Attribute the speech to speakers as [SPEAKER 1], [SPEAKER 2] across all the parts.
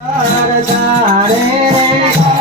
[SPEAKER 1] રે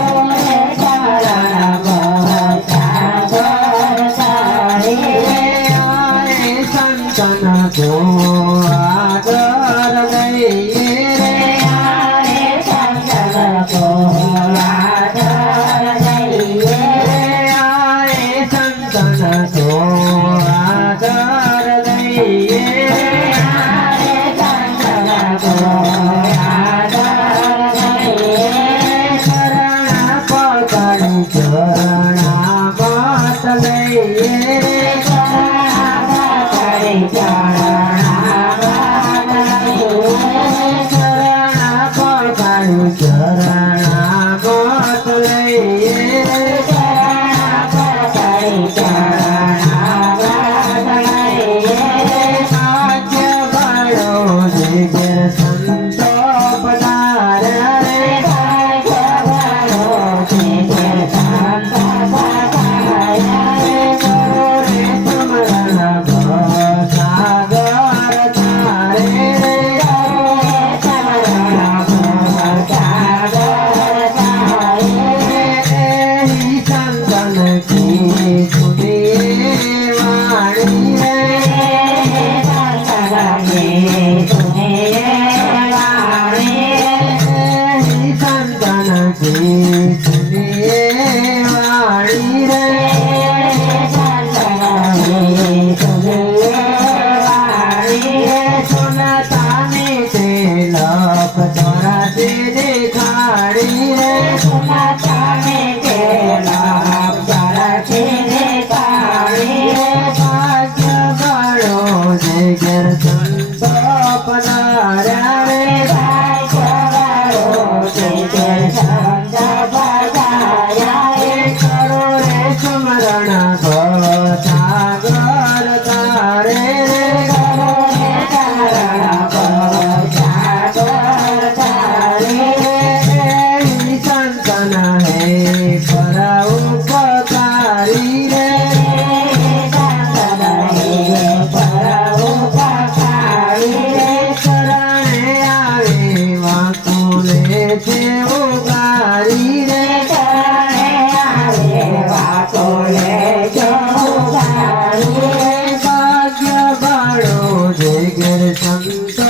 [SPEAKER 1] Thank you.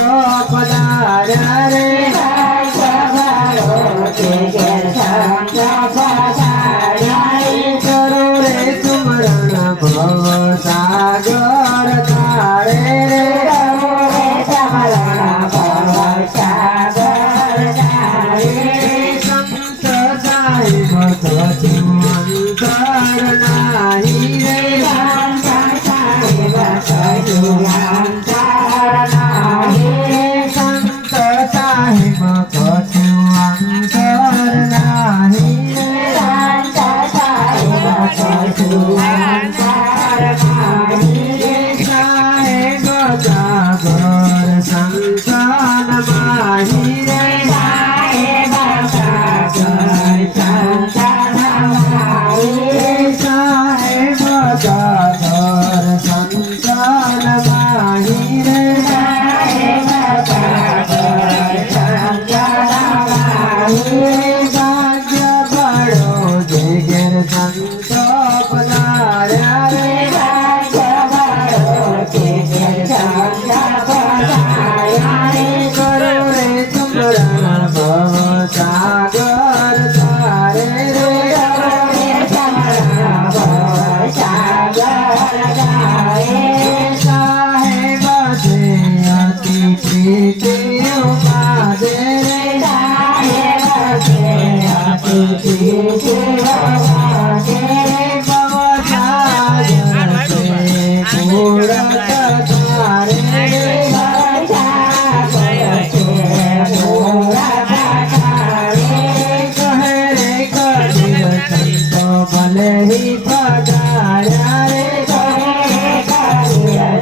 [SPEAKER 2] Yeah. God, God.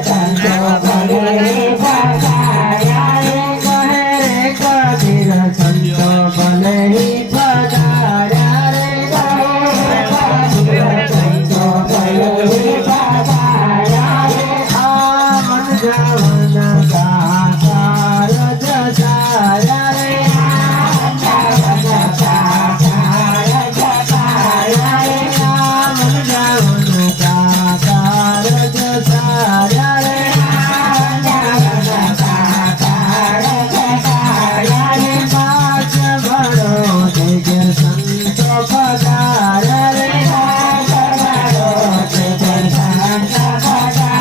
[SPEAKER 2] 下一 Bye-bye.